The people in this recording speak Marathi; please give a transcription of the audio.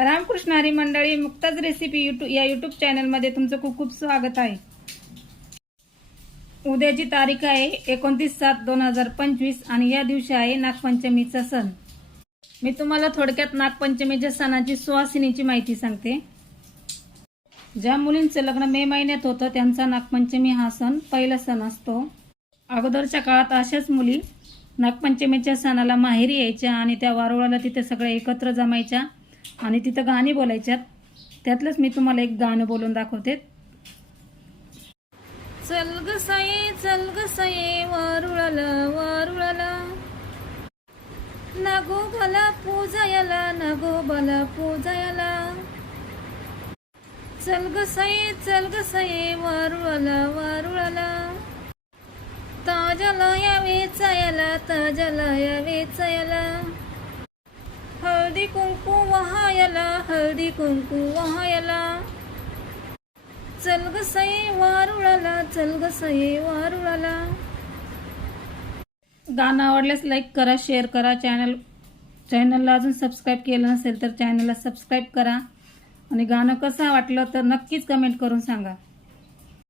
रामकृष्ण हरी मंडळी, मुक्ताज रेसिपी या यूट्यूब चॅनलमध्ये तुमचं खूप खूप स्वागत आहे। उद्याची तारीख आहे 29/7/2025 आणि या दिवशी आहे नागपंचमीचा सण। मी तुम्हाला थोडक्यात नागपंचमीच्या सणाची सुवासिनीची माहिती सांगते। ज्या मुलींचं लग्न मे महिन्यात होतं त्यांचा नागपंचमी हा सण पहिला सण असतो। अगोदरच्या काळात अशाच मुली नागपंचमीच्या सणाला माहेरी यायच्या आणि त्या वारुळाला तिथे सगळे एकत्र जमायच्या आणि तिथे गाणी बोलायच्यात। त्यातलंच मी तुम्हाला एक गाणं बोलून दाखवते। चल ग साये वारुळाला वारुळाला, नागोबाला पूजायला चल ग साये वारुळाला वारुळाला, ताजाला या वेचायला हळदी कुंकू वहायला चल ग साये वारुळाला। गाणं आवडल्यास लाईक करा, शेअर करा। चॅनलला अजून सबस्क्राईब केलं नसेल तर चॅनलला सबस्क्राईब करा आणि गाणं कसं वाटलं तर नक्कीच कमेंट करून सांगा।